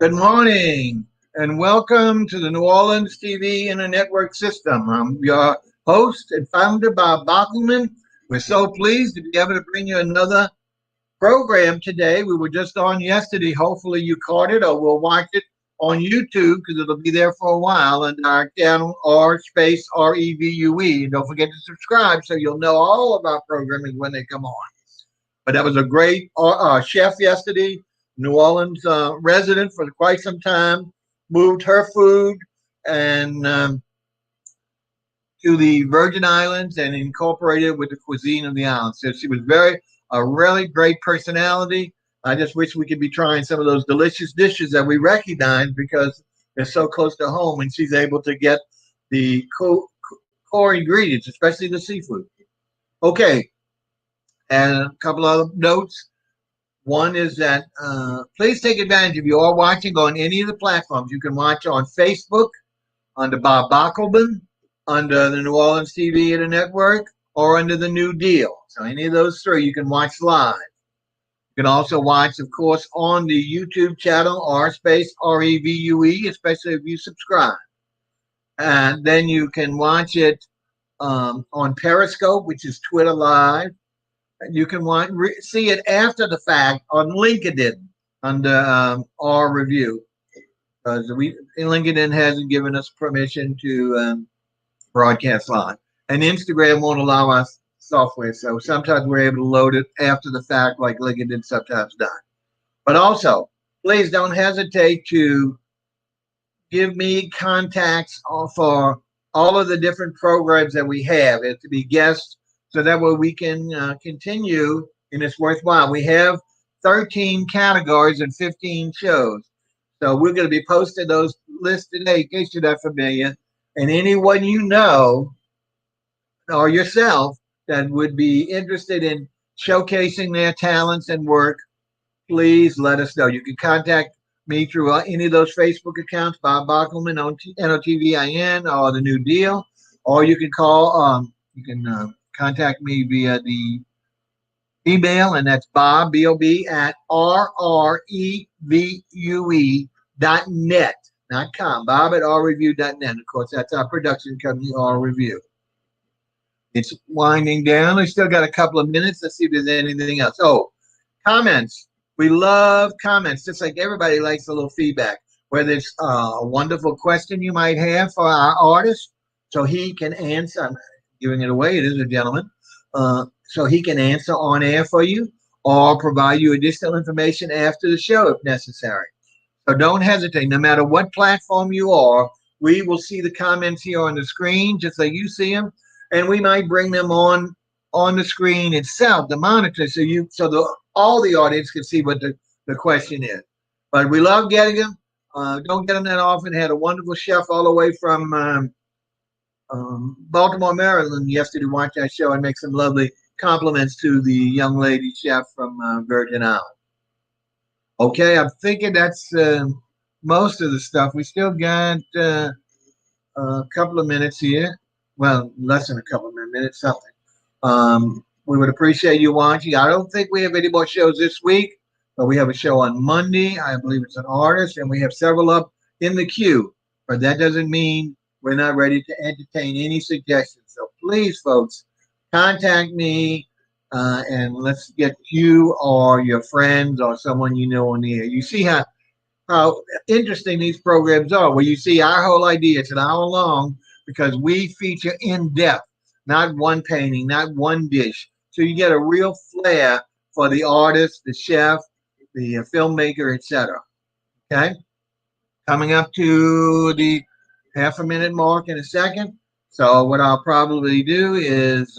Good morning and welcome to the New Orleans TV and the network system. I'm your host and founder, Bob Bockelman. We're so pleased to be able to bring you another program today. We were just on yesterday. Hopefully you caught it or we'll watch it on YouTube because it'll be there for a while on our channel R space Revue. Don't forget to subscribe so you'll know all of our programming when they come on. But that was a great chef yesterday, New Orleans resident for quite some time, moved her food and to the Virgin Islands and incorporated it with the cuisine of the islands. So she was a really great personality. I just wish we could be trying some of those delicious dishes that we recognize because they're so close to home, and she's able to get the core ingredients, especially the seafood. Okay, and a couple other notes. One is that please take advantage if you are watching on any of the platforms. You can watch on Facebook under Bob Bockelman, under the New Orleans TV and the network, or under the New Deal. So any of those three you can watch live. You can also watch, of course, on the YouTube channel R space Revue, especially if you subscribe. And then you can watch it on Periscope, which is Twitter Live. You can see it after the fact on LinkedIn under our review because LinkedIn hasn't given us permission to broadcast live, and Instagram won't allow us software, so sometimes we're able to load it after the fact, like LinkedIn sometimes does. But also, please don't hesitate to give me contacts for all of the different programs that we have, and to be guests so that way we can continue and it's worthwhile. We have 13 categories and 15 shows. So we're going to be posting those lists today in case you're not familiar. And anyone you know or yourself that would be interested in showcasing their talents and work, please let us know. You can contact me through any of those Facebook accounts, Bob Bockelman, NOTVIN, or the New Deal, or you can contact me via the email, and that's Bob, B-O-B, at rrevue.net, not com, Bob at rrevue.net. Of course, that's our production company, R Revue. It's winding down. We still got a couple of minutes. Let's see if there's anything else. Oh, comments. We love comments, just like everybody likes a little feedback, whether it's a wonderful question you might have for our artist so he can answer. I'm giving it away. It is a gentleman. So he can answer on air for you or provide you additional information after the show if necessary. So don't hesitate. No matter what platform you are, we will see the comments here on the screen, just like you see them, and we might bring them on the screen itself, the monitor, so all the audience can see what the question is. But we love getting them. Don't get them that often. Had a wonderful chef all the way from Baltimore, Maryland yesterday, watch that show and make some lovely compliments to the young lady chef from Virgin Islands. Okay, I'm thinking that's most of the stuff. We still got a couple of minutes here. Well, less than a couple of minutes, something. We would appreciate you watching. I don't think we have any more shows this week, but we have a show on Monday. I believe it's an artist, and we have several up in the queue. But that doesn't mean we're not ready to entertain any suggestions. So please, folks, contact me, and let's get you or your friends or someone you know on the air. You see how interesting these programs are, where you see our whole idea. It's an hour long because we feature in depth, not one painting, not one dish. So you get a real flair for the artist, the chef, the filmmaker, etc. Okay? Coming up to the half a minute mark in a second. So what I'll probably do is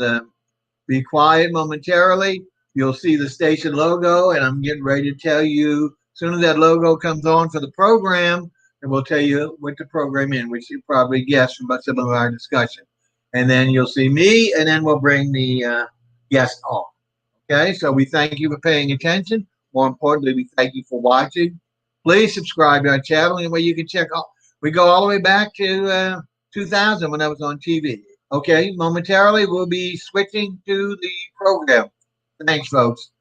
be quiet momentarily. You'll see the station logo, and I'm getting ready to tell you as soon as that logo comes on for the program, and we'll tell you what the program is, which you probably guessed from some of our discussion. And then you'll see me, and then we'll bring the guest on. Okay, so we thank you for paying attention. More importantly, we thank you for watching. Please subscribe to our channel, and where you can check out. We go all the way back to 2000 when I was on TV. Okay, momentarily we'll be switching to the program. Thanks, folks.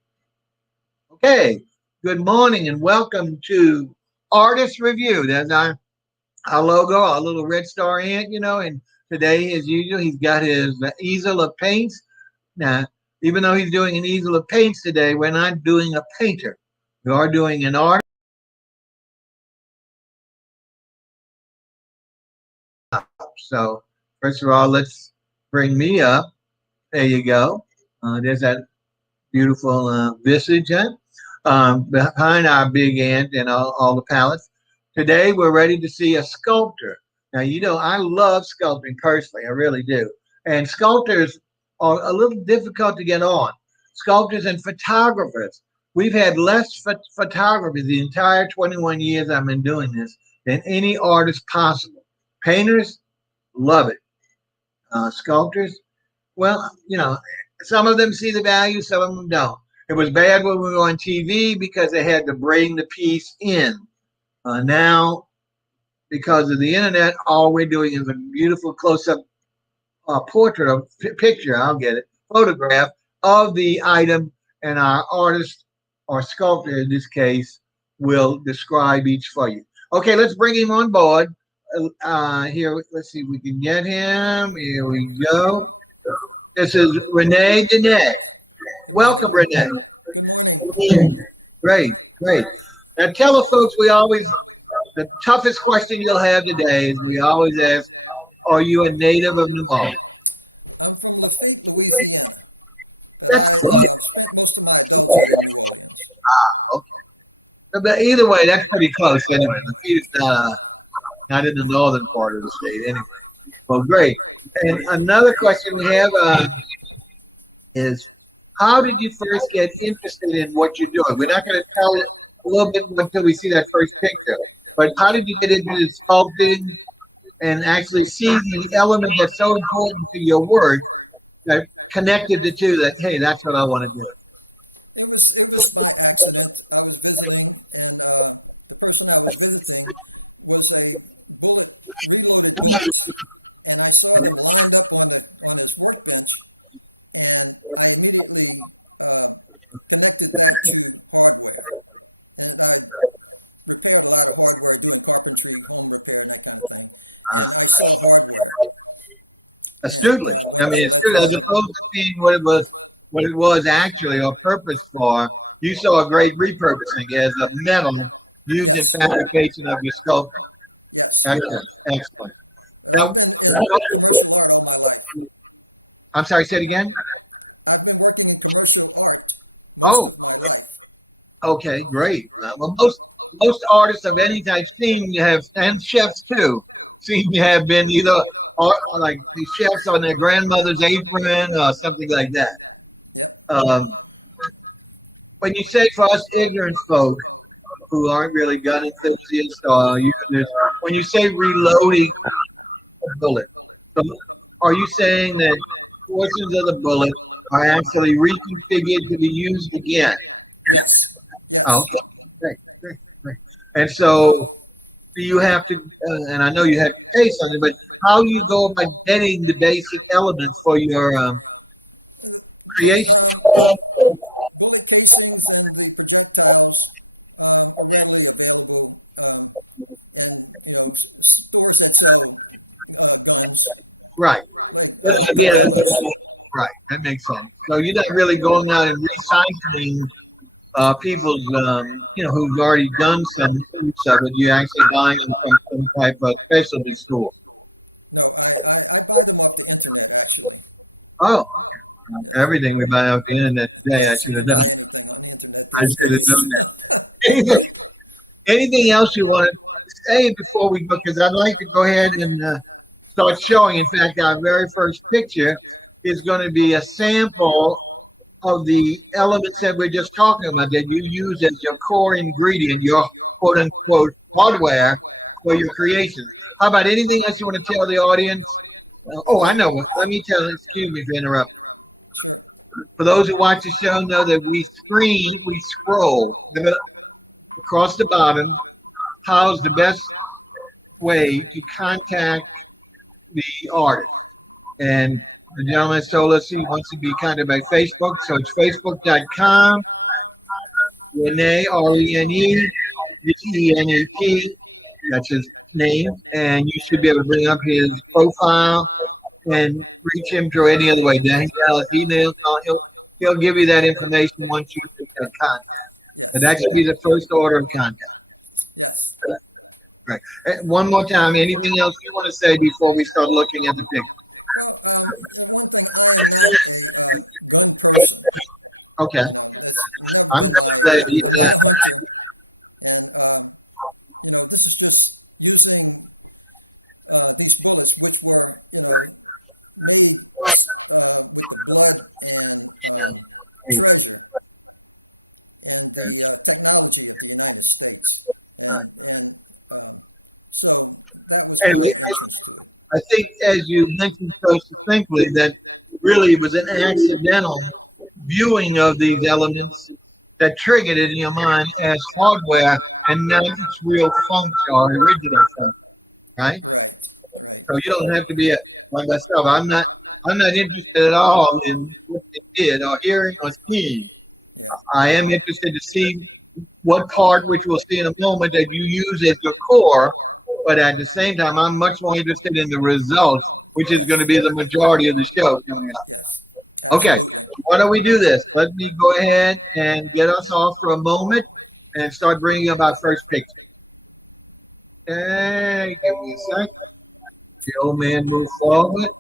Okay, good morning and welcome to Artist Review. There's our logo, our little red star ant, you know. And today, as usual, he's got his easel of paints. Now, even though he's doing an easel of paints today, we're not doing a painter. We are doing an artist. So, first of all, let's bring me up. There you go. There's that beautiful visage, huh? Behind our big ant and all the palettes. Today, we're ready to see a sculptor. Now, you know, I love sculpting personally. I really do. And sculptors are a little difficult to get on. Sculptors and photographers. We've had less photographers the entire 21 years I've been doing this than any artist possible. Painters, love it. Sculptors, well, you know, some of them see the value, some of them don't. It was bad when we were on TV because they had to bring the piece in. Now, because of the internet, all we're doing is a beautiful close-up portrait of picture, I'll get it, photograph of the item, and our artist or sculptor in this case will describe each for you. Okay, let's bring him on board. Here, let's see if we can get him. Here we go. This is Rene Denet. Welcome, Rene. Great, great. Now tell the folks the toughest question you'll have today is we always ask, are you a native of New Orleans? That's close. Okay. But either way, that's pretty close anyway. Lafitte's not in the northern part of the state anyway. Well, great. And another question we have is, how did you first get interested in what you're doing? We're not going to tell it a little bit until we see that first picture. But how did you get into sculpting and actually see the element that's so important to your work that connected the two that, hey, that's what I want to do? Astutely. I mean, astutely, as opposed to seeing what it was actually or purpose for. You saw a great repurposing as a metal used in fabrication of your sculpture. Excellent, excellent. Now, I'm sorry, say it again. Oh, okay, great. Well, most artists of any type seem to have, and chefs too, seem to have been either like the chefs on their grandmother's apron or something like that. Um, when you say for us ignorant folk who aren't really gun enthusiasts or users, when you say reloading a bullet, so are you saying that portions of the bullet are actually reconfigured to be used again? Oh, okay, great, great, great. And so, do you have to? And I know you have to pay something, but how do you go about getting the basic elements for your creation? Right. Yeah, right. That makes sense. So you're not really going out and recycling people's, who've already done some use of it. You're actually buying them from some type of specialty store. Oh, everything we buy off the internet today, I should have done. I should have done that. Anything else you want to say before we go? Because I'd like to go ahead and start showing. In fact, our very first picture is going to be a sample of the elements that we're just talking about that you use as your core ingredient, your quote unquote hardware for your creations. How about anything else you want to tell the audience? I know. Let me tell. Excuse me for interrupting. For those who watch the show, know that we scroll across the bottom. How's the best way to contact the artist? And the gentleman told us he wants to be contacted by Facebook, so it's facebook.com, Rene, Rene, Denet. That's his name, and you should be able to bring up his profile and reach him through any other way. Then he has emails. He'll give you that information once you make that contact. But that should be the first order of contact. Right. One more time. Anything else you want to say before we start looking at the picture? Okay. I'm going to say that. Right. Anyway, I think, as you mentioned so succinctly, that really it was an accidental viewing of these elements that triggered it in your mind as hardware and not its real function or original function, right? So you don't have to be like myself. I'm not interested at all in what they did or hearing or seeing. I am interested to see what part, which we'll see in a moment, that you use as your core. But at the same time, I'm much more interested in the results, which is going to be the majority of the show coming up. Okay, why don't we do this? Let me go ahead and get us off for a moment and start bringing up our first picture. Okay, give me a sec. The old man move forward.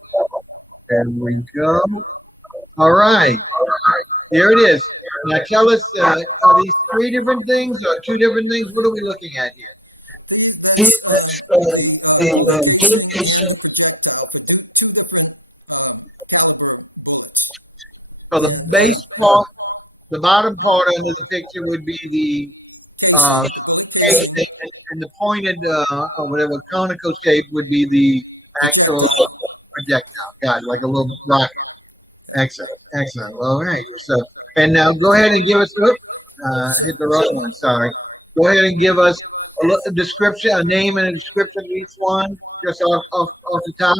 There we go. All right. Here it is. Now tell us, are these three different things or two different things? What are we looking at here? So the base part, the bottom part under the picture would be the casing, and the pointed or whatever conical shape would be the actual projectile. Got it, like a little rocket. Excellent, excellent. All right. So, and now go ahead and give us. Hit the wrong one. Sorry. Go ahead and give us a description, a name and a description of each one, just off the top.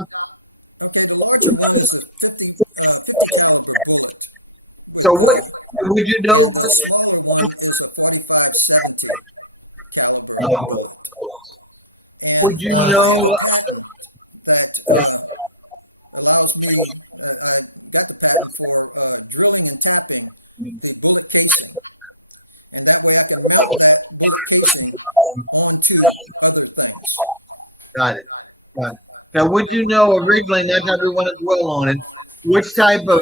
So, what would you know? Would you know? Got it. Got it. Now, would you know originally, and that's how we want to dwell on it, which type of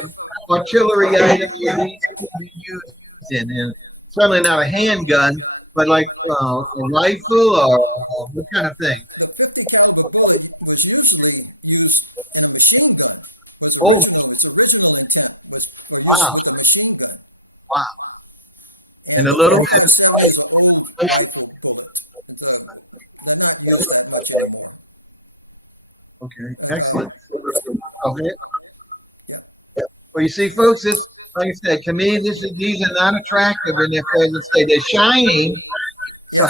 artillery items were these be used in? And certainly not a handgun, but like a rifle or what kind of thing? Oh, wow. Wow. And a little. Okay, excellent. Okay. Well, you see, folks, this, like I said, to me, these are not attractive, and if as I say, they're shiny. So,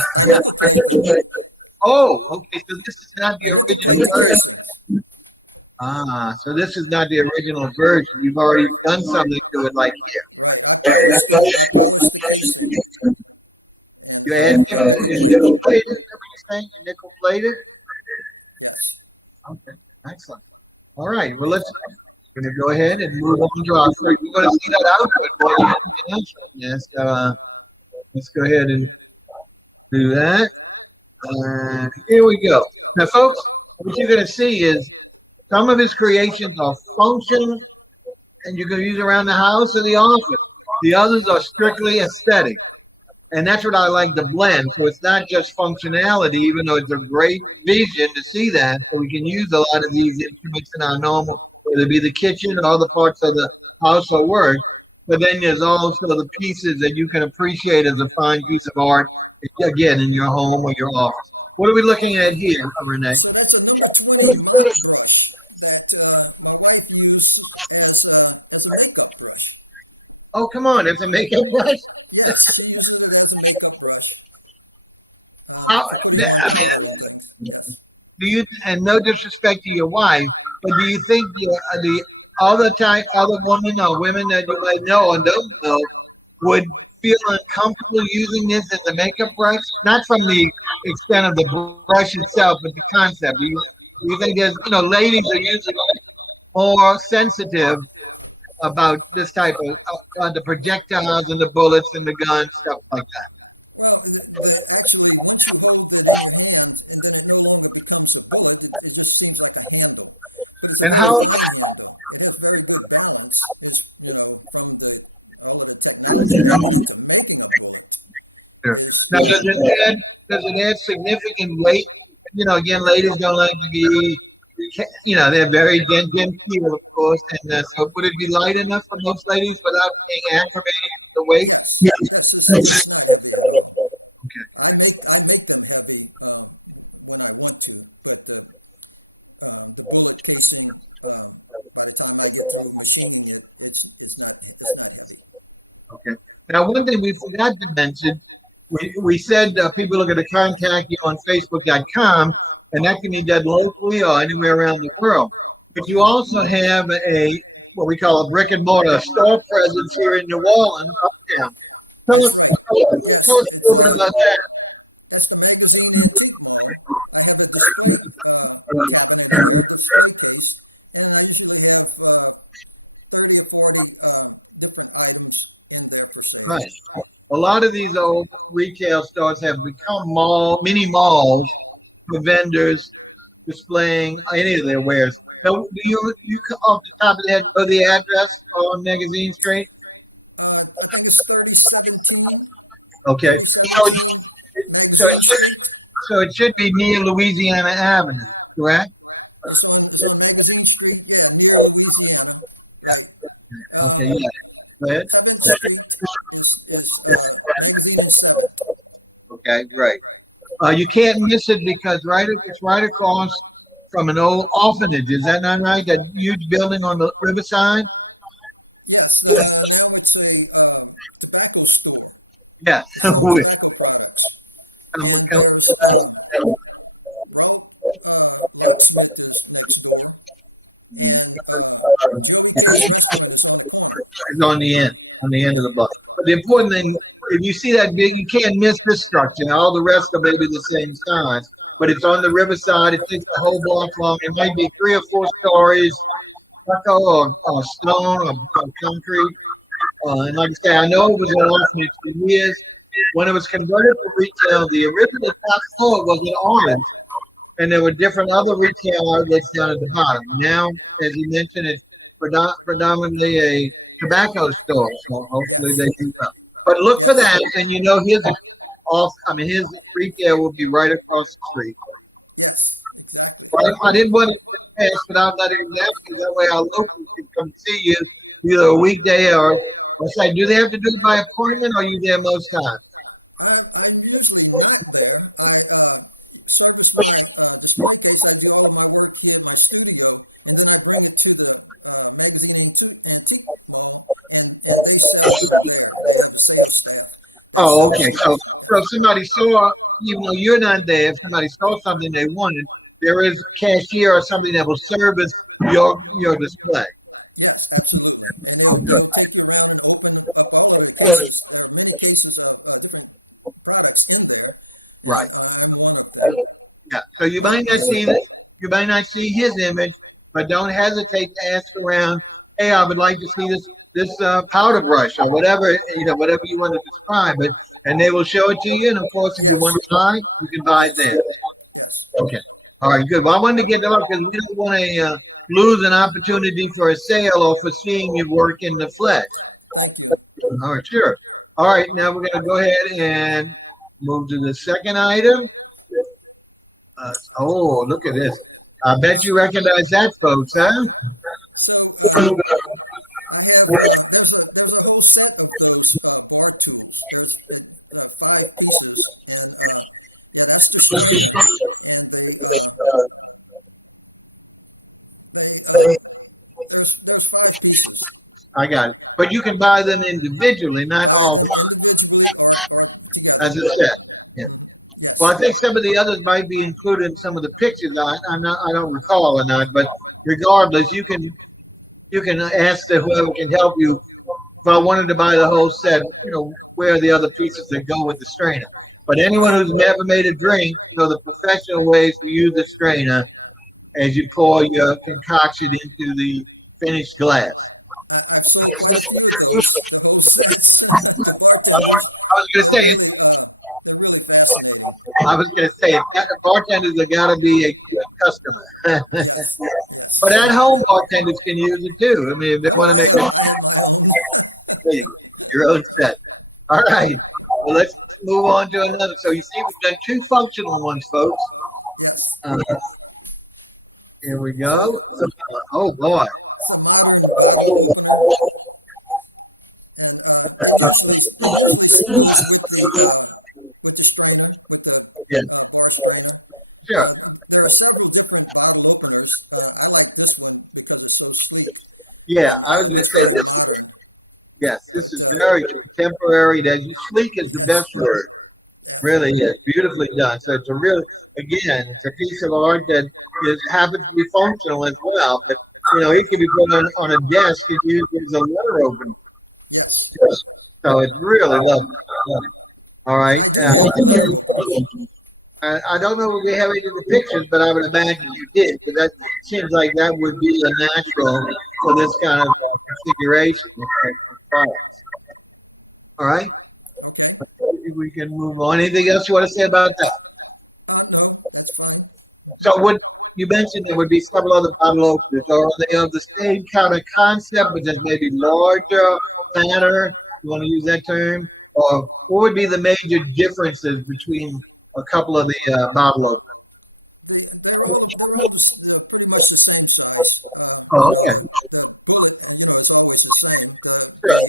oh, okay. So this is not the original version. Ah, so this is not the original version. You've already done something to it, like here. You add nickel plated. Is that what you're saying? You nickel plated. Okay, excellent. All right. Well, we're gonna go ahead and move on to our first. We're gonna see that output more than anything else. Yes. Let's go ahead and do that. Here we go. Now, folks, what you're gonna see is some of his creations are functional, and you can use around the house or the office. The others are strictly aesthetic. And that's what I like to blend. So it's not just functionality, even though it's a great vision to see that. So we can use a lot of these instruments in our normal, whether it be the kitchen or other parts of the house or work. But then there's also the pieces that you can appreciate as a fine piece of art, again, in your home or your office. What are we looking at here, Rene? Oh, come on, it's a makeup brush. How, I mean, do you? And no disrespect to your wife, but do you think the other woman or women that you might know and don't know would feel uncomfortable using this as a makeup brush? Not from the extent of the brush itself, but the concept. Do you think there's, ladies are usually more sensitive about this type of the projectiles and the bullets and the guns, stuff like that. And how? Sure. Now, does it add significant weight? Again, ladies don't like to be, they're very genteel, of course. And so, would it be light enough for most ladies without being aggravating the weight? Yes. Okay. Okay. Now, one thing we forgot to mention, we said people are going to contact you on Facebook.com, and that can be done locally or anywhere around the world. But you also have what we call a brick and mortar store presence here in New Orleans, uptown. Tell us a little bit about that. Right. A lot of these old retail stores have become mini malls for vendors displaying any of their wares. Now, do you off the top of the head know the address on Magazine Street? Okay. So, it should, so it should be near Louisiana Avenue, correct? Okay, yeah. Go ahead. Okay, great. You can't miss it because it's right across from an old orphanage. Is that not right? That huge building on the riverside? Yeah. It's on the end of the block. But the important thing, if you see that big, you can't miss this structure. Now, all the rest are maybe the same size, but it's on the riverside. It takes the whole block long. It might be 3 or 4 stories, stucco or stone or concrete. And like I say, I know it was an orphanage for years. When it was converted to retail, the original top floor was an orange, and there were different other retail outlets down at the bottom. Now, as you mentioned, it's predominantly a tobacco store, so hopefully they do well. But look for that, and his retail will be right across the street. But I didn't want to pass without letting them know, because that way our locals can come see you either a weekday or say, do they have to do it by appointment, or are you there most times? Oh, okay. So if somebody saw, even though you're not there, if somebody saw something they wanted, there is a cashier or something that will service your display. Right. Yeah. So you might not see his image, but don't hesitate to ask around. Hey, I would like to see this powder brush or whatever you want to describe it, and they will show it to you. And of course, if you want to buy, you can buy it there. Okay. All right. Good. Well, I wanted to get that up because we don't want to lose an opportunity for a sale or for seeing your work in the flesh. All right. Sure. All right. Now we're going to go ahead and move to the second item. Look at this. I bet you recognize that, folks, huh? I got it. But you can buy them individually, not all as it said. Yeah. Well, I think some of the others might be included in some of the pictures. I don't recall or not, but regardless, you can ask whoever can help you. If I wanted to buy the whole set, where are the other pieces that go with the strainer. But anyone who's never made a drink, the professional ways to use the strainer as you pour your concoction into the finished glass. I was gonna say, bartenders have got to be a good customer. But at home, bartenders can use it too. I mean, if they want to make your own set. All right. Well, let's move on to another. So you see, we've done two functional ones, folks. Here we go. Oh boy. Yeah. Sure. Yeah, I was going to say this. Yes, this is very contemporary. That sleek is the best word. Really is beautifully done. So it's a really, again, it's a piece of art that happens to be functional as well. But it can be put on a desk and used as a letter opener. So it's really lovely. All right. I don't know if we have any of the pictures, but I would imagine you did, because that seems like that would be a natural for this kind of configuration of products. All right. We can move on. Anything else you want to say about that? So what you mentioned, there would be several other bottle openers. Are they of the same kind of concept, but just maybe larger, fatter? You want to use that term? Or what would be the major differences between a couple of the bottle openers? Oh, okay. Sure.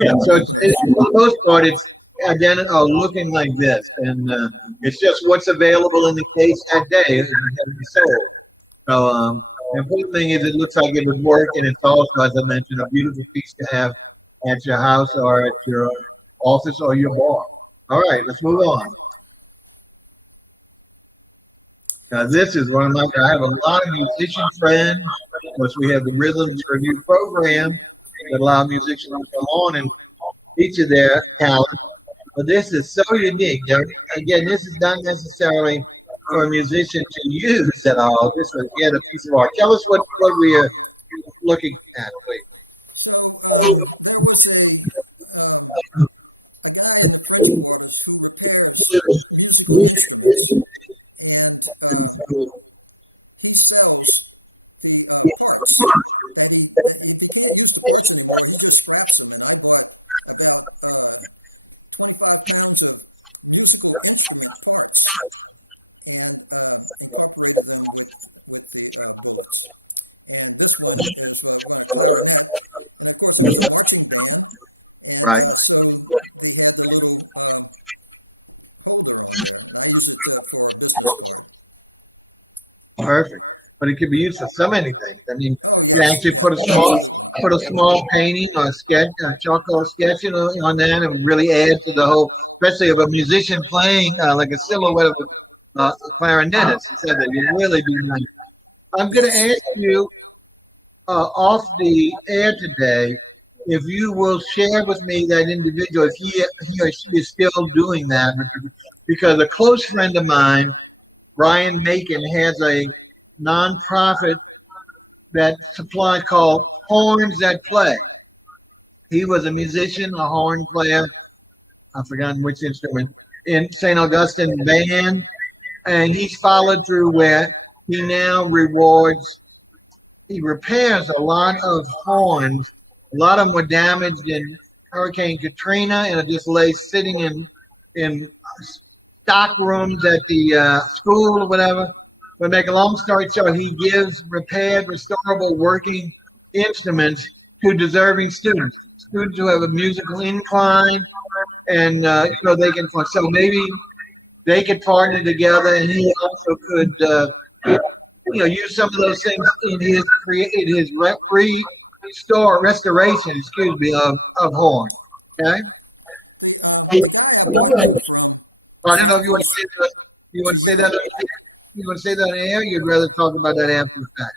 Yeah, so for the most part, it's identical, looking like this, and it's just what's available in the case that day that can be sold. So the important thing is it looks like it would work, and it's also, as I mentioned, a beautiful piece to have at your house or at your office or your bar. All right, let's move on. Now, this is one of my, I have a lot of musician friends. Of course, we have the Rhythms Revue program that allow musicians to come on and feature their talent. But this is so unique. Now, again, this is not necessarily for a musician to use at all. This is, again, a piece of art. Tell us what we are looking at, please. Right. Perfect. But it could be used for so many things. I mean, you actually put a small painting or a sketch, a charcoal sketch, on that, and really add to the whole, especially of a musician playing like a silhouette of a clarinetist. He said that you really do nice. I'm going to ask you off the air today if you will share with me that individual, if he or she is still doing that, because a close friend of mine, Ryan Macon, has a nonprofit that supply called Horns That Play. He was a musician, a horn player. I've forgotten which instrument in St. Augustine band, and he's followed through where he now rewards. He repairs a lot of horns. A lot of them were damaged in Hurricane Katrina, and it just lay sitting in stock rooms at the school or whatever. But make a long story short, he gives repaired, restorable, working instruments to deserving students who have a musical incline, and they can. So maybe they could partner together, and he also could, use some of those things in his restoration, excuse me, of horn. Okay. I don't know if you want to say that. You want to say that? You want to say that in the air? You'd rather talk about that after the fact?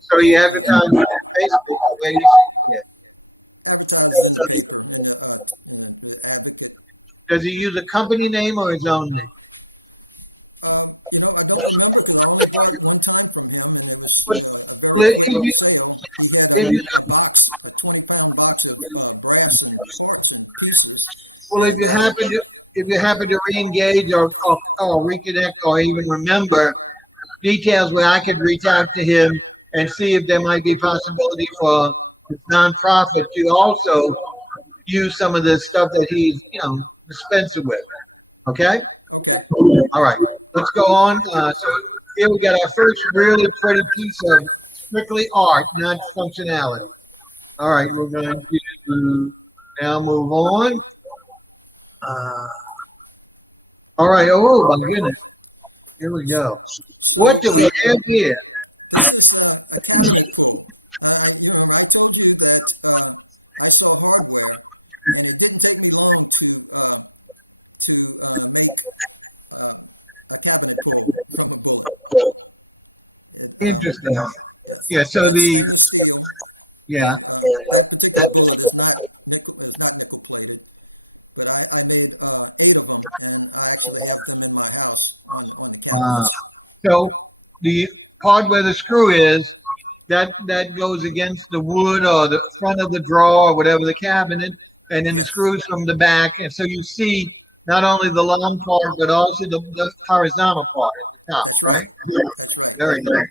So you advertise on Facebook the way you see it. Does he use a company name or his own name? But if you, well, if you happen to re-engage or reconnect or even remember details where I could reach out to him and see if there might be possibility for his nonprofit to also use some of the stuff that he's dispensing with. Okay. All right. Let's go on. So here we got our first really pretty piece of strictly art, not functionality. All right. We're going to now move on. All right. Oh my goodness. Here we go. What do we have here? Interesting. Yeah. So yeah. Uh, so the part where the screw is, that goes against the wood or the front of the drawer or whatever the cabinet, and then the screws from the back, and so you see not only the long part but also the horizontal part at the top, right? Very nice.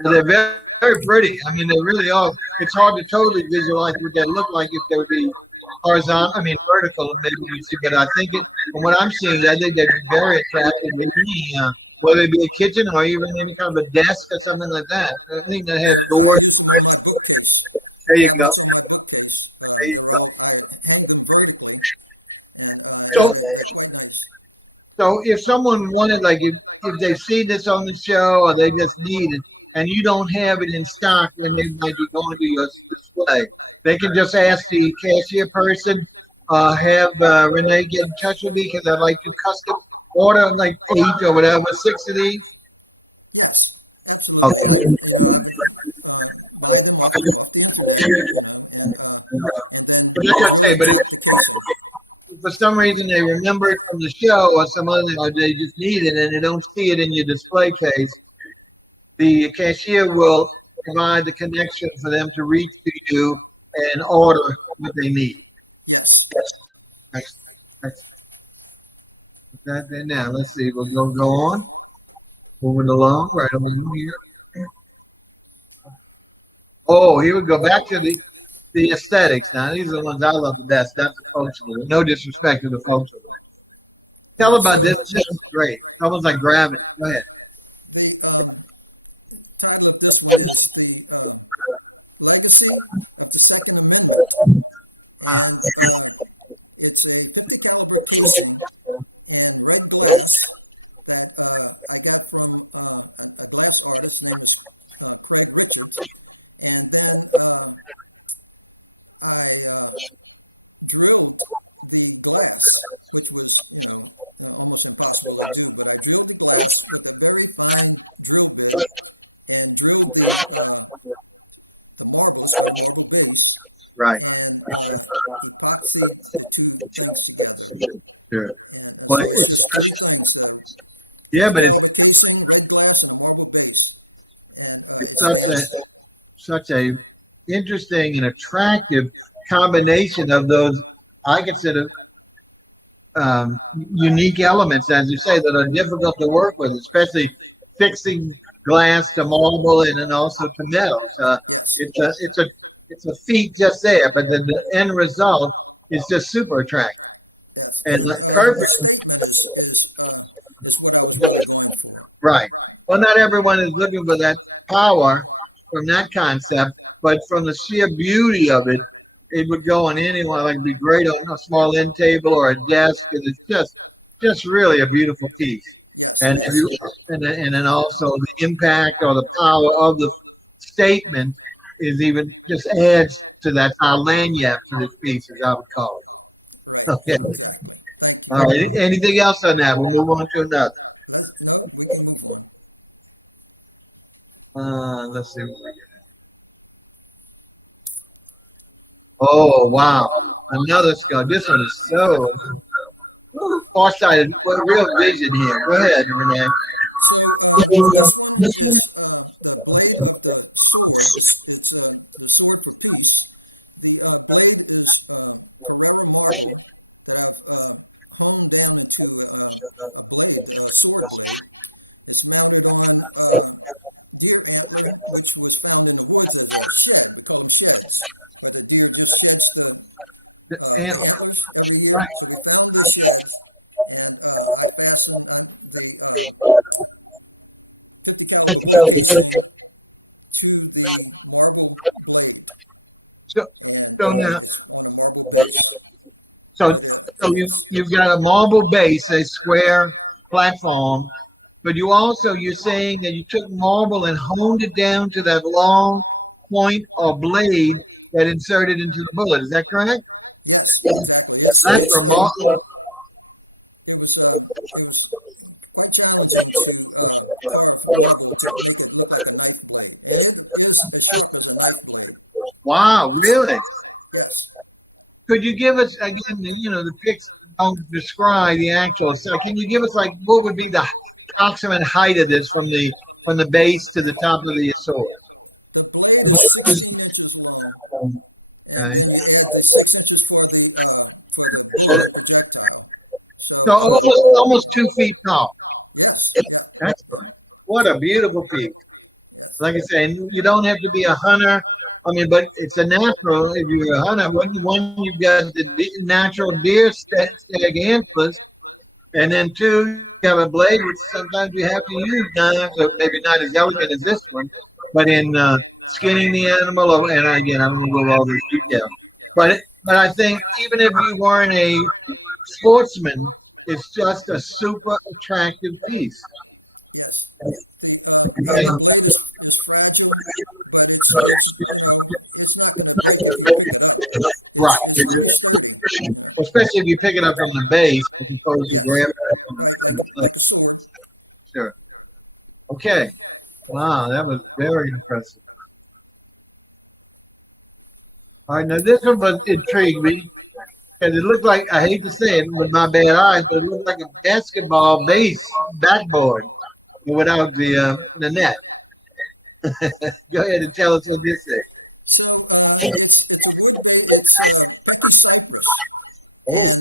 They're very, very pretty. I mean, they really are. It's hard to totally visualize what they look like if they would be horizontal. I mean, vertical, maybe you see, but I think from what I'm seeing, I think they'd be very attractive. Whether it be a kitchen or even any kind of a desk or something like that. I think that has doors. There you go. There you go. So, so if someone wanted, like, if they see this on the show or they just need it, and you don't have it in stock when they might be going to your display, they can just ask the cashier person, have Rene get in touch with me because I'd like to custom order like 8 or whatever, 6 of these. Okay. But like I say, but if for some reason they remember it from the show or some other, or they just need it and they don't see it in your display case, the cashier will provide the connection for them to reach to you and order what they need. Excellent. Put that there now. Let's see. We'll go on. Moving along right along here. Oh, here we go. Back to the aesthetics. Now, these are the ones I love the best. Not the functional. No disrespect to the functional. Tell about this. This is great. It's almost like gravity. Go ahead. Ah, right. Sure. Well, yeah, but it's such a interesting and attractive combination of those I consider unique elements, as you say, that are difficult to work with, especially fixing glass to marble and then also to metals. It's a feat just there, but then the end result is just super attractive and perfect. Right. Well, not everyone is looking for that power from that concept, but from the sheer beauty of it, it would go on anyone. Like, it'd be great on a small end table or a desk, and it's just really a beautiful piece. And if you, and then also the impact or the power of the statement is even just adds to that lagniappe for this piece, as I would call it. Okay. All right. Anything else on that? We'll move on to another. Let's see. Oh wow, another skull. This one is so farsighted. What real vision here. Go ahead, Rene. And, right. So, so now, so, so you've got a marble base, a square platform, but you're saying that you took marble and honed it down to that long point or blade that inserted into the bullet. Is that correct? That's remarkable. Wow, really? Could you give us again? The pics don't describe the actual. So, can you give us like what would be the approximate height of this from the base to the top of the sword? Okay. So almost 2 feet tall. Excellent. What a beautiful piece. Like I say, you don't have to be a hunter. I mean, but it's a natural. If you're a hunter, one you've got the natural deer stag antlers, and then two, you have a blade, which sometimes you have to use knives, or maybe not as elegant as this one, but in skinning the animal. And again, I'm going to go over all these details. But I think even if you weren't a sportsman, it's just a super attractive piece. Okay. Right. Especially if you pick it up from the base as opposed to grab it from the plate. Sure. Okay. Wow, that was very impressive. All right, now this one was intrigued me because it looked like, I hate to say it with my bad eyes, but it looked like a basketball base backboard without the net. Go ahead and tell us what this is. Oh,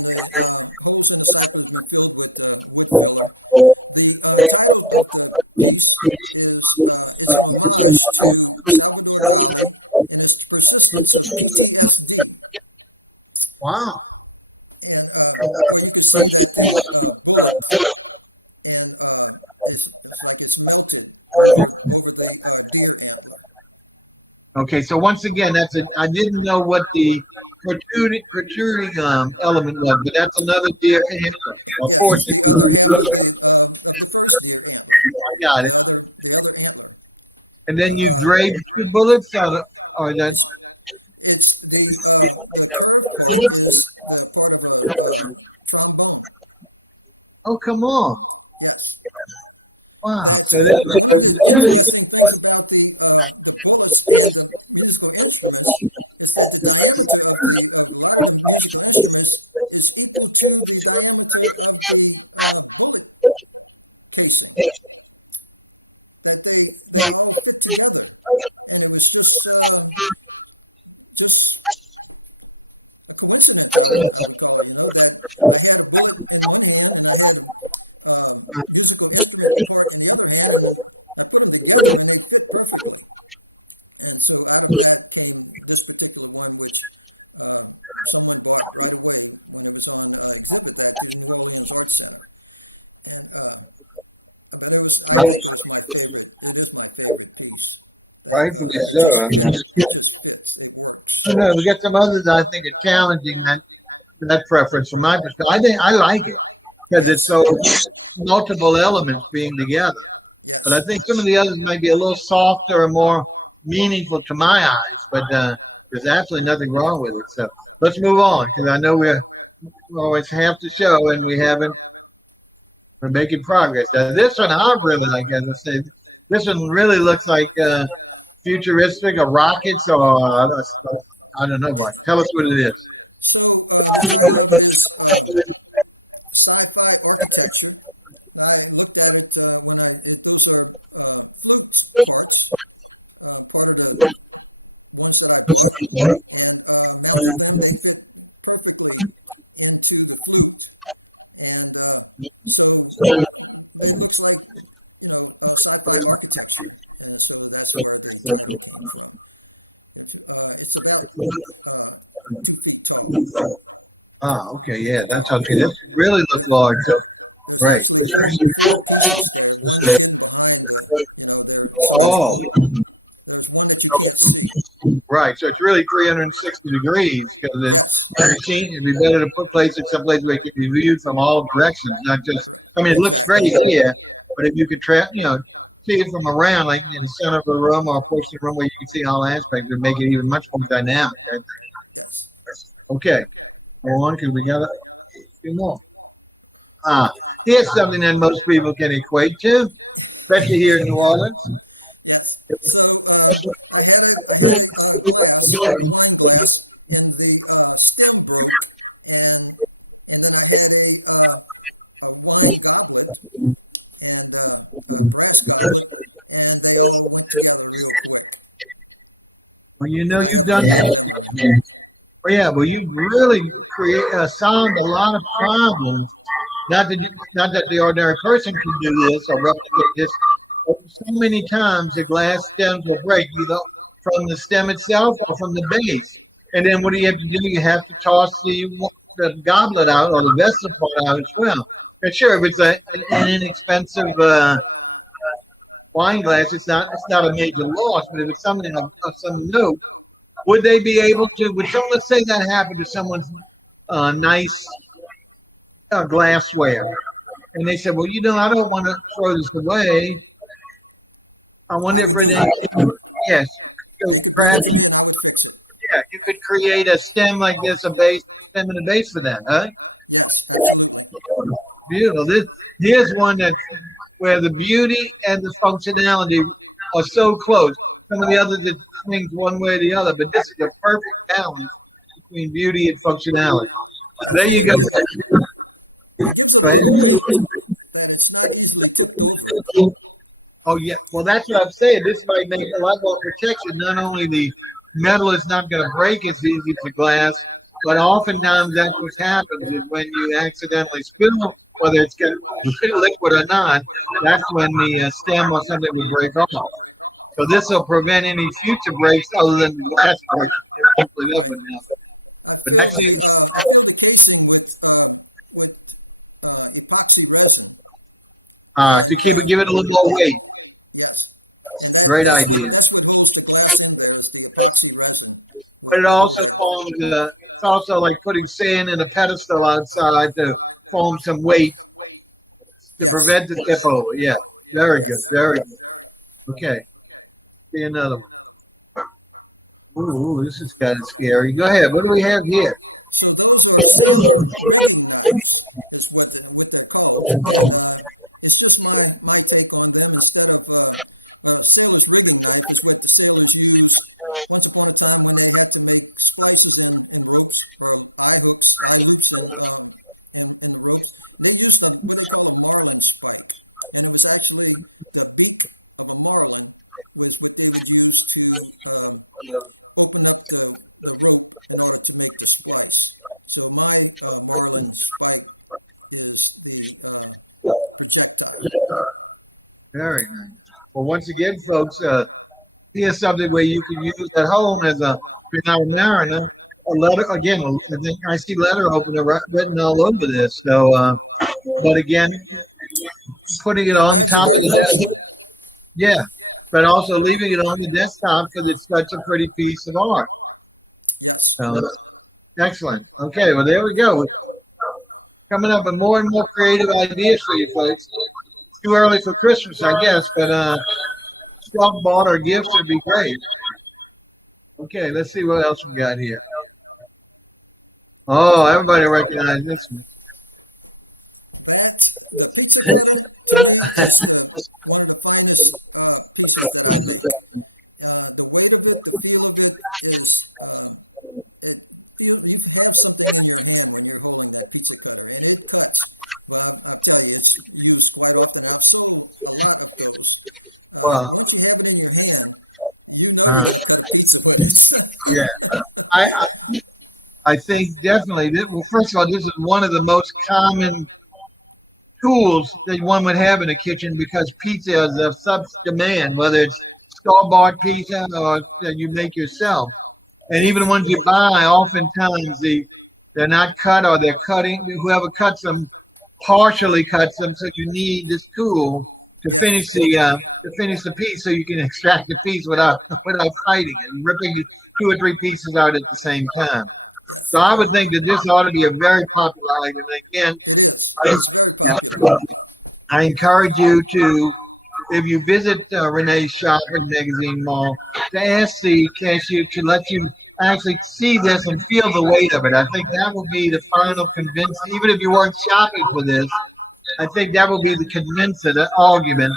wow. Okay, so once again, I didn't know what the protruding element was, but that's another deer antler. Of course, I got it. And then you drape 2 bullets out of, or that. Oh, come on! Wow. So that, rightfully so. I mean, You know, we got some others I think are challenging that preference from my perspective. I think I like it because it's so multiple elements being together. But I think some of the others might be a little softer and more meaningful to my eyes. But there's absolutely nothing wrong with it. So let's move on because I know we're always half the show and we're making progress. Now this one I really like. As I say, this one really looks like futuristic, or rockets, or I don't know. Mark, tell us what it is. Ah, okay, yeah, that's okay. This really looks large. Right. Oh, right. So it's really 360 degrees because the machine. It'd be better to put place it someplace where it can be viewed from all directions, not just. I mean, it looks great here, but if you could see it from around, like in the center of the room or a portion of the room where you can see all aspects, it would make it even much more dynamic. I think. Okay, go on because we got a few more. Ah, here's something that most people can equate to, especially here in New Orleans. Well, you know, you've done that. Well, yeah, well, you really solved a lot of problems. Not that the ordinary person can do this or replicate this. But so many times the glass stems will break either from the stem itself or from the base. And then what do you have to do? You have to toss the goblet out or the vessel part out as well. And sure, if it's an inexpensive wine glass, it's not a major loss. But if it's something of some note, would they be able to? Let's say that happened to someone's nice glassware, and they said, "Well, you know, I don't want to throw this away. I wonder if Rene, yes, so perhaps, yeah, you could create a stem like this, a stem and a base for that, huh? Beautiful. Here's one where the beauty and the functionality are so close. Some of the others it swings one way or the other, but this is a perfect balance between beauty and functionality. There you go. Go ahead. Oh yeah, well that's what I'm saying. This might make a lot more protection. Not only the metal is not going to break as easy as glass, but oftentimes that's what happens is when you accidentally spill, whether it's getting liquid or not, that's when the stem or something would break off. So this will prevent any future breaks other than the glass break. Hopefully that wouldn't happen. But that seems to give it a little more weight. Great idea. But it also forms. It's also like putting sand in a pedestal outside to form some weight to prevent the tip over. Yeah, very good, very good. Okay, see another one. Ooh, this is kind of scary. Go ahead. What do we have here? Very nice. Well, once again, folks, here's something where you can use at home as if you're not a mariner. A letter again. I think I see letter opener written all over this. So, but again, putting it on the top of the desk. Yeah, but also leaving it on the desktop because it's such a pretty piece of art. So, excellent. Okay, well, there we go. Coming up with more and more creative ideas for you folks. It's too early for Christmas, I guess, but self-bought or gifts would be great. Okay, let's see what else we got here. Oh, everybody recognizes this one. Well, uh, yeah, I, I I think definitely. Well, first of all, this is one of the most common tools that one would have in a kitchen because pizza is of such demand, whether it's store-bought pizza or that you make yourself. And even the ones you buy, oftentimes they're not cut or they're cutting. Whoever cuts them partially cuts them, so you need this tool to finish the piece, so you can extract the piece without fighting it and ripping two or three pieces out at the same time. So I would think that this ought to be a very popular item. And again, I encourage you to, if you visit Rene's shop in Magazine Mall, to ask the cashier to let you actually see this and feel the weight of it. I think that will be the final convince. Even if you weren't shopping for this, I think that will be the convincing argument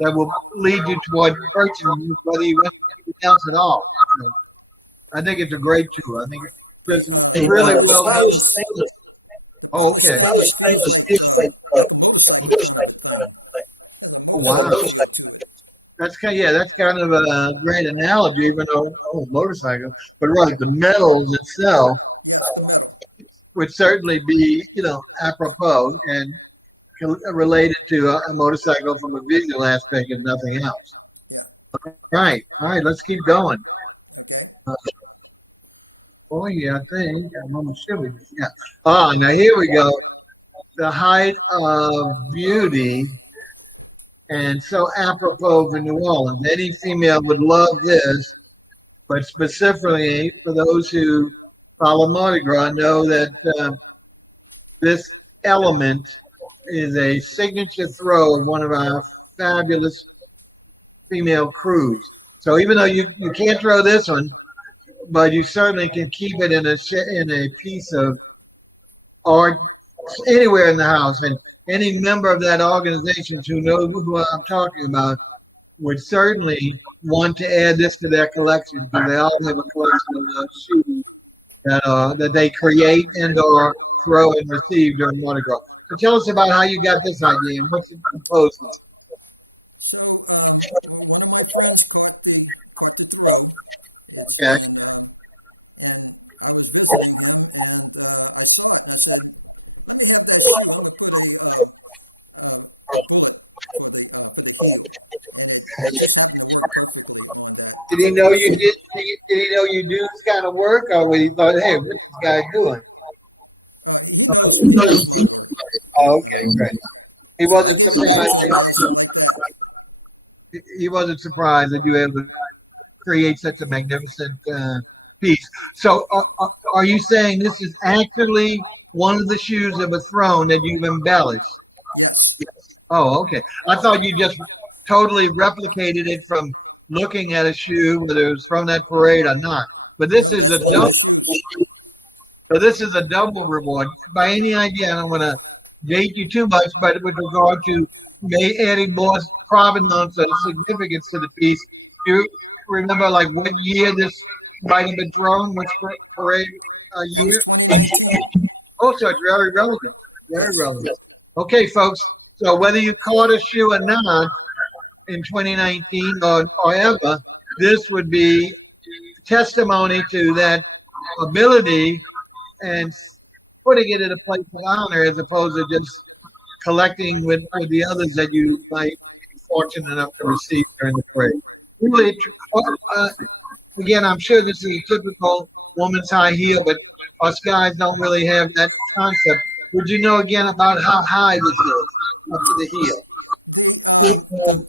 that will lead you toward purchasing, whether you want anything else at all. So I think it's a great tool. I think it's just really well done. Oh, okay. Oh, wow. That's kind of, yeah, that's kind of a great analogy, even though motorcycle. But right, the metals itself would certainly be, apropos and related to a motorcycle from a visual aspect, if nothing else. Right. All right. Let's keep going. Uh, oh yeah, I think I'm almost sure. Yeah. Ah, now here we go. The height of beauty, and so apropos for New Orleans. Any female would love this, but specifically for those who follow Mardi Gras know that this element is a signature throw of one of our fabulous female crews. So even though you can't throw this one, but you certainly can keep it in a piece of art anywhere in the house. And any member of that organization who knows who I'm talking about would certainly want to add this to their collection because they all have a collection of those shoes that they create and or throw and receive during Mardi Gras. So tell us about how you got this idea and what's it composed of. Okay. Did he know you did? Did he know you do this kind of work, or he thought, "Hey, what's this guy doing?" Oh, okay, great. He wasn't surprised. He wasn't surprised that you were able to create such a magnificent piece. So, are you saying this is actually one of the shoes that was thrown that you've embellished? Oh, okay. I thought you just totally replicated it from looking at a shoe, whether it was from that parade or not. But this is a double. So this is a double reward. By any idea, I don't want to date you too much, but with regard to adding more provenance or significance to the piece, do you remember like what year this might have been thrown? Which parade year? Oh, so it's very relevant. Very relevant. Okay, folks. So whether you caught a shoe or not in 2019 or ever, this would be testimony to that ability and putting it in a place of honor as opposed to just collecting with the others that you might be fortunate enough to receive during the parade. Really, again, I'm sure this is a typical woman's high heel, but us guys don't really have that concept. Would you know again about how high this is up to the heel?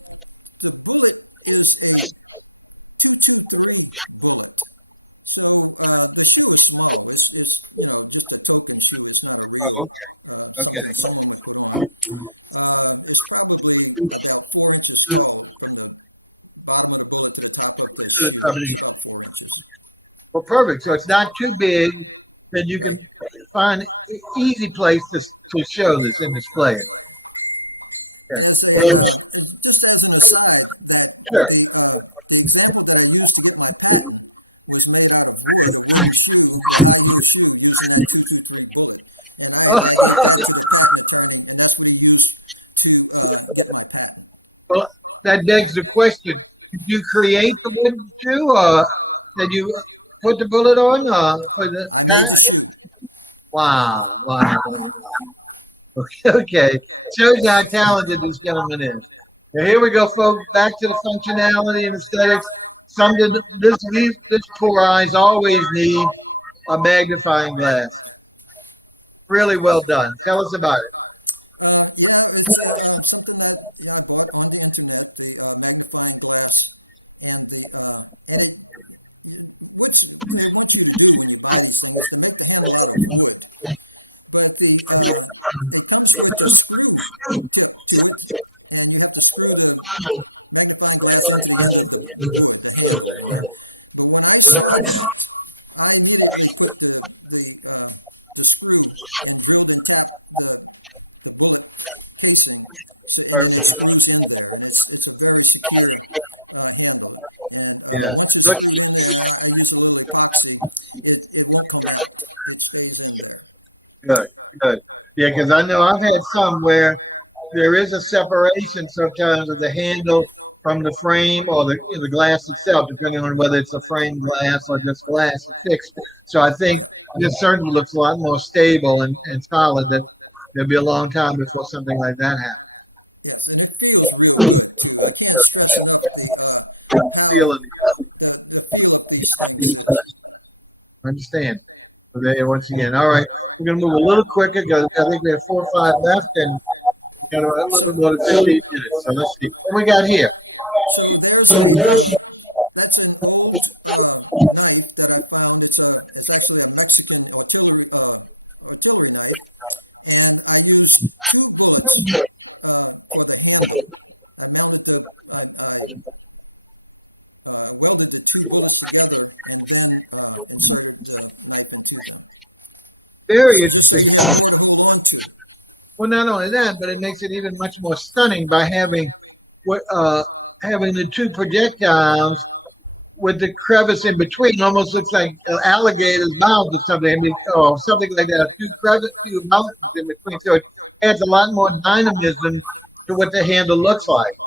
Oh, okay. Okay. Well, perfect. So it's not too big, then you can find an easy place to show this and display it. Okay. Sure. Oh, well, that begs the question: did you create the wooden shoe, or did you put the bullet on for the pack? Wow, wow, wow. Okay, shows you how talented this gentleman is. Now here we go, folks. Back to the functionality and aesthetics. Something this poor eyes always need a magnifying glass. Really well done. Tell us about it. Perfect. Yeah. Look, good, good. Yeah, because I know I've had some where there is a separation sometimes of the handle from the frame or the glass itself, depending on whether it's a frame glass or just glass fixed. So I think this certainly looks a lot more stable and solid. That there'll be a long time before something like that happens. Feeling, understand. So there, once again, all right, we're gonna move a little quicker because I think we have 4 or 5 left, and we got a little bit more than 15 minutes. So let's see what we got here. Very interesting. Well, not only that, but it makes it even much more stunning by what having the two projectiles with the crevice in between. Almost looks like an alligator's mouth or something, or something like that. Two mountains in between. So it adds a lot more dynamism to what the handle looks like.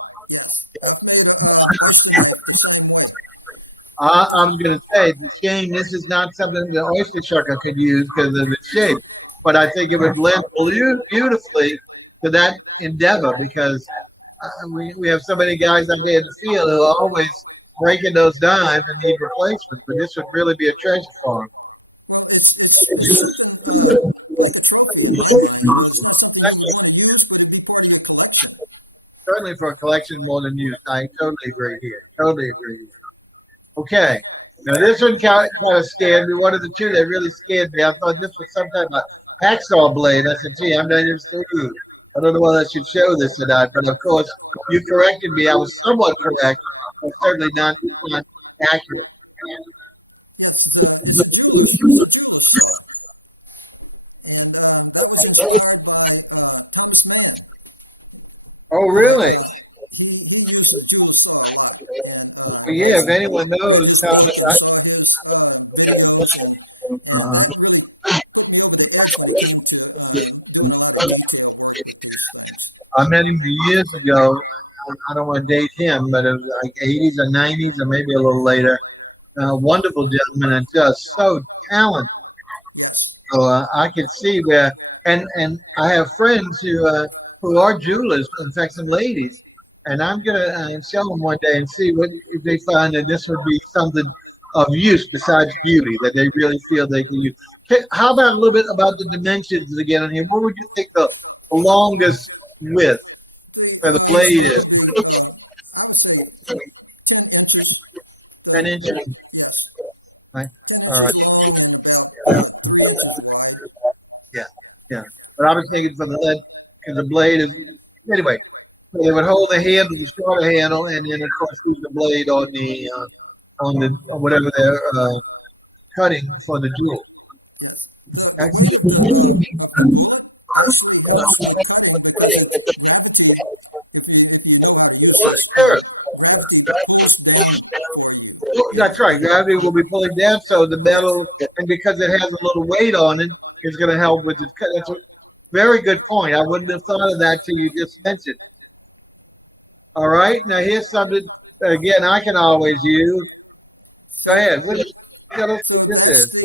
I was going to say, it's a shame this is not something the oyster shucker could use because of its shape, but I think it would blend beautifully to that endeavor because we have so many guys out there in the field who are always breaking those dimes and need replacements, but this would really be a treasure for them. Certainly for a collection more than use. I totally agree here. Totally agree here. Okay. Now this one kind of scared me. One of the two that really scared me. I thought this was some type of hacksaw blade. I said, "Gee, I'm not interested. I don't know whether I should show this or not." But of course, you corrected me. I was somewhat correct, but certainly not accurate. Oh, really? Well, yeah. If anyone knows how to, uh, I met him years ago. I don't want to date him, but it was like 80s or 90s or maybe a little later. Wonderful gentleman and just so talented. So I could see where, and I have friends who are jewelers, in fact, some ladies, and I'm gonna show them one day and see what if they find that this would be something of use besides beauty that they really feel they can use. How about a little bit about the dimensions again on here? What would you think the longest width for the blade is? 10 inches. Right. All right. Yeah. Yeah, but I was thinking for the lead because the blade is anyway. So they would hold the handle, the shorter handle, and then of course use the blade on the on whatever they're cutting for the jewel. Sure. That's right. Gravity will be pulling down, so the metal, and because it has a little weight on it, it's going to help with its cut. That's a very good point. I wouldn't have thought of that till you just mentioned. All right. Now here's something again I can always use. Go ahead. Tell us what this is.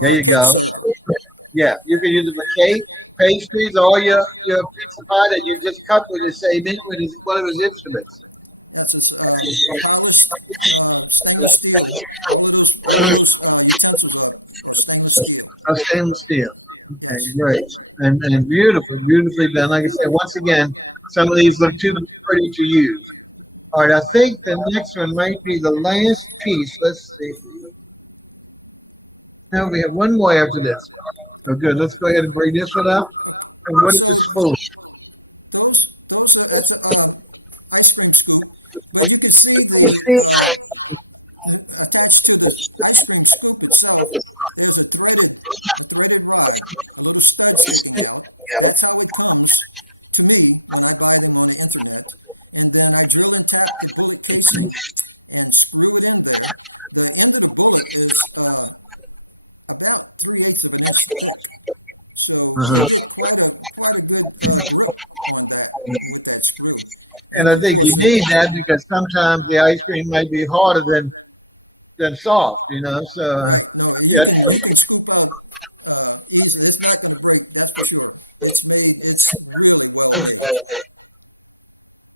There you go. Yeah, you can use it for cake, pastries, or your pizza pie that you just cut with the same in with one of his instruments. Stainless steel. Okay, great. And beautiful, beautifully done. Like I said, once again, some of these look too pretty to use. All right, I think the next one might be the last piece. Let's see. Now we have one more after this. So good. Let's go ahead and bring this one up. And what is the spoon? Uh-huh. And I think you need that because sometimes the ice cream might be harder than soft, you know. So yeah.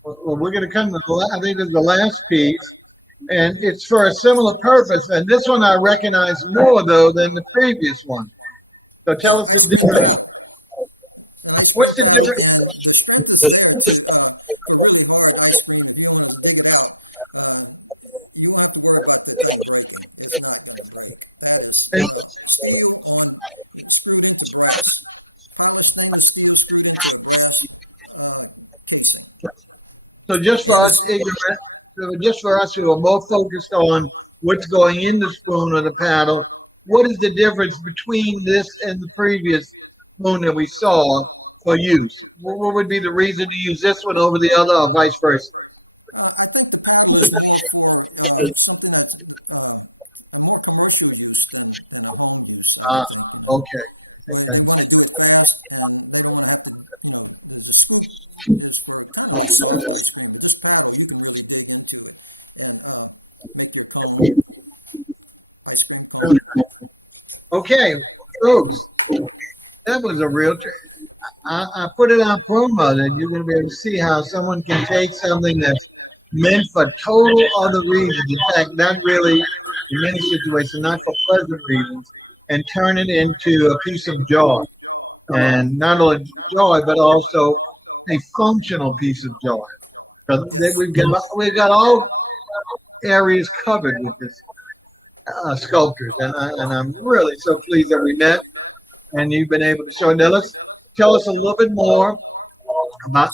Well, we're going to come to I think this is the last piece, and it's for a similar purpose. And this one I recognize more though than the previous one. So tell us the difference. What's the difference? So just for us ignorant, so just for us who are more focused on what's going in the spoon or the paddle, what is the difference between this and the previous spoon that we saw for use? What would be the reason to use this one over the other, or vice versa? Ah, okay. I think okay, folks, that was a real. I put it on promo, and you're going to be able to see how someone can take something that's meant for total other reasons. In fact, not really, in many situations, not for pleasant reasons, and turn it into a piece of joy. And not only joy, but also a functional piece of joy. So we've got all areas covered with this sculptors, and I'm really so pleased that we met and you've been able to show. Now let's tell us a little bit more about.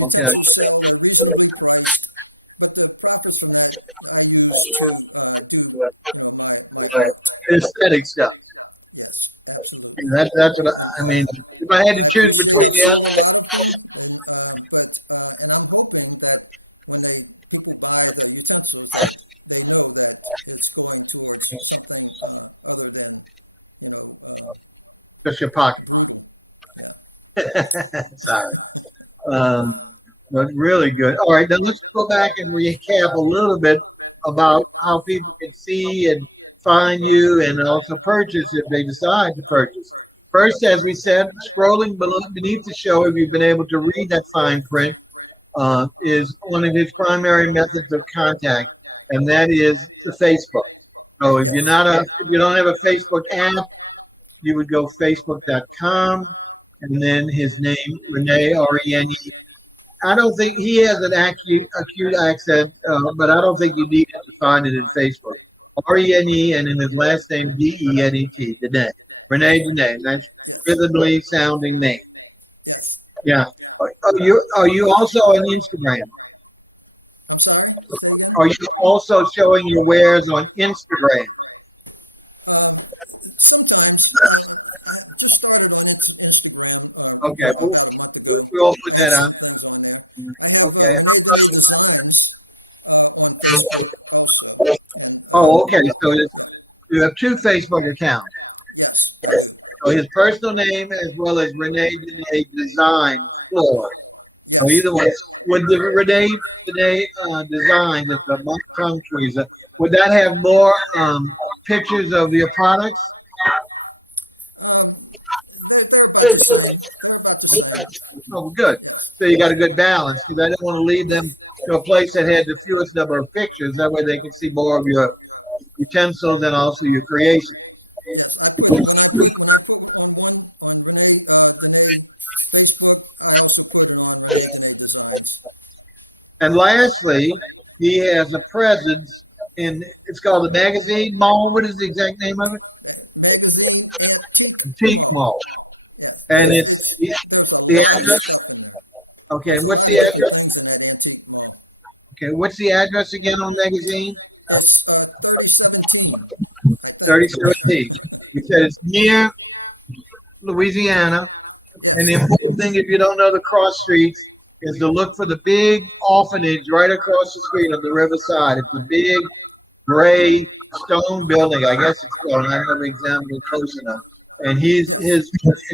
Okay. Right. Aesthetic stuff. That's what I mean. If I had to choose between the other, just your pocket. Sorry. Um, but really good. All right, now let's go back and recap a little bit about how people can see and find you and also purchase if they decide to purchase. First, as we said, scrolling beneath the show, if you've been able to read that fine print, is one of his primary methods of contact, and that is the Facebook. So if you don't have a Facebook app, you would go facebook.com and then his name, Rene, Rene, I don't think he has an acute accent, but I don't think you need to find it in Facebook. Rene and in his last name Denet, Denet, Rene Denet. That's visibly sounding name. Yeah. Are you also on Instagram? Are you also showing your wares on Instagram? Okay, we'll put that up. Okay. Oh, okay. So you have two Facebook accounts. So his personal name as well as Rene Dene Design Floor. So either one. Would the Rene Dene Design, that's the mock tongue tweezer, would that have more pictures of your products? Oh, good. So you got a good balance because I didn't want to lead them to a place that had the fewest number of pictures. That way they can see more of your utensils and also your creation. And lastly, he has a presence in, it's called the Magazine Mall. What is the exact name of it? Antique Mall. And it's the address. Okay, and what's the address? Okay, what's the address again on Magazine? 3017. You said it's near Louisiana. And the important thing, if you don't know the cross streets, is to look for the big orphanage right across the street on the riverside. It's a big gray stone building. I guess it's stone. I never examined it close enough. And his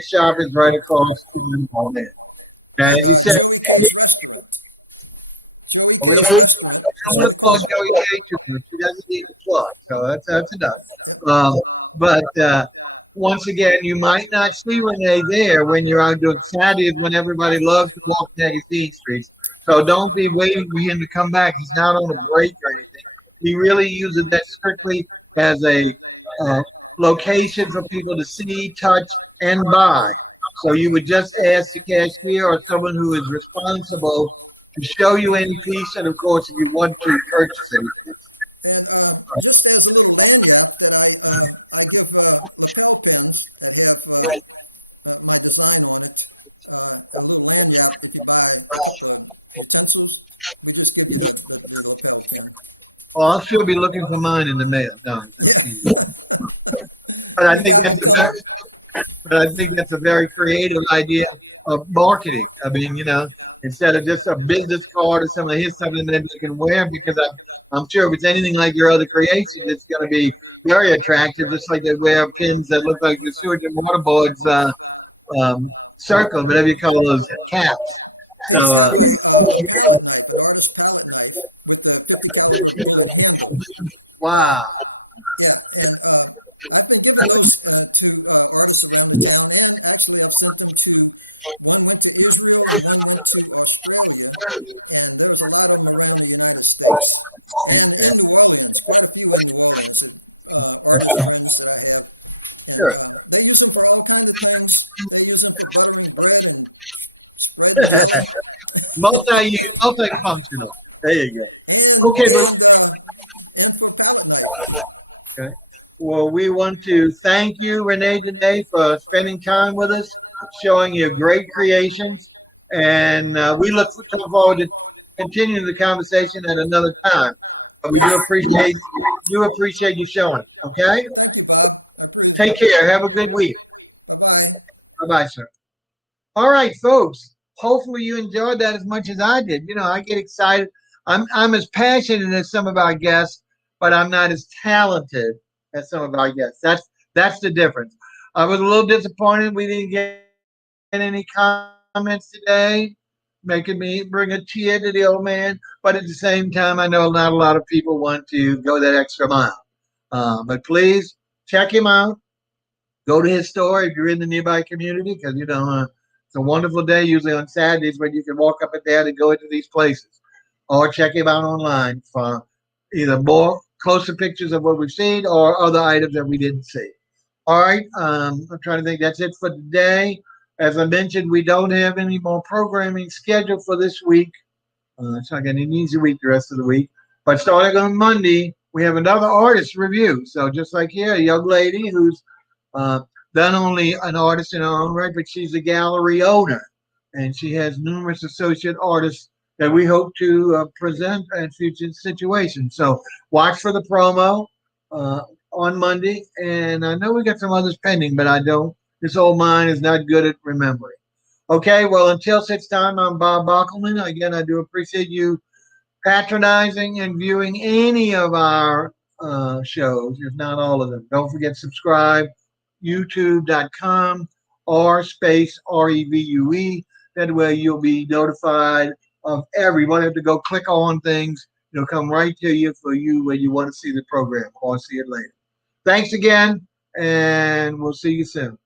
shop is right across the mall there. And he said, well, we don't want to plug Joey K too much. She doesn't need to plug, so that's enough. But once again, you might not see Rene there when you're out doing Saturdays when everybody loves to walk Magazine streets. So don't be waiting for him to come back. He's not on a break or anything. He really uses that strictly as a location for people to see, touch, and buy. So you would just ask the cashier or someone who is responsible to show you any piece, and of course, if you want to purchase anything. Well, I'll sure be looking for mine in the mail. No, but I think that's a very, but I think that's a very creative idea of marketing. I mean, instead of just a business card or something, here's something that you can wear because I'm sure if it's anything like your other creations, it's going to be very attractive. Just like they wear pins that look like the sewage and water boards circle, whatever you call those caps. So, wow. Sure. Multifunctional. There you go. Okay, okay. Well, we want to thank you, Rene, today for spending time with us, showing your great creations, and we look forward to continuing the conversation at another time. But we do appreciate you showing. Okay. Take care. Have a good week. Bye bye, sir. All right, folks. Hopefully you enjoyed that as much as I did. I get excited. I'm as passionate as some of our guests, but I'm not as talented as some of our guests. That's the difference. I was a little disappointed we didn't get any comments today, making me bring a tear to the old man. But at the same time, I know not a lot of people want to go that extra mile. But please check him out. Go to his store if you're in the nearby community because it's a wonderful day usually on Saturdays when you can walk up and down and go into these places, or check him out online for either more closer pictures of what we've seen or other items that we didn't see. All right, I'm trying to think. That's it for today. As I mentioned, we don't have any more programming scheduled for this week. It's not going to be an easy week the rest of the week. But starting on Monday, we have another artist review. So just like here, a young lady who's uh, not only an artist in her own right, but she's a gallery owner. And she has numerous associate artists that we hope to present at future situations. So watch for the promo uh, on Monday. And I know we got some others pending, but I don't. This old mind is not good at remembering. Okay, well, until such time, I'm Bob Bockelman. Again, I do appreciate you patronizing and viewing any of our shows, if not all of them. Don't forget subscribe, youtube.com or space REVUE. That way you'll be notified of every. You won't have to go click on things. It'll come right to you for you when you want to see the program or see it later. Thanks again, and we'll see you soon.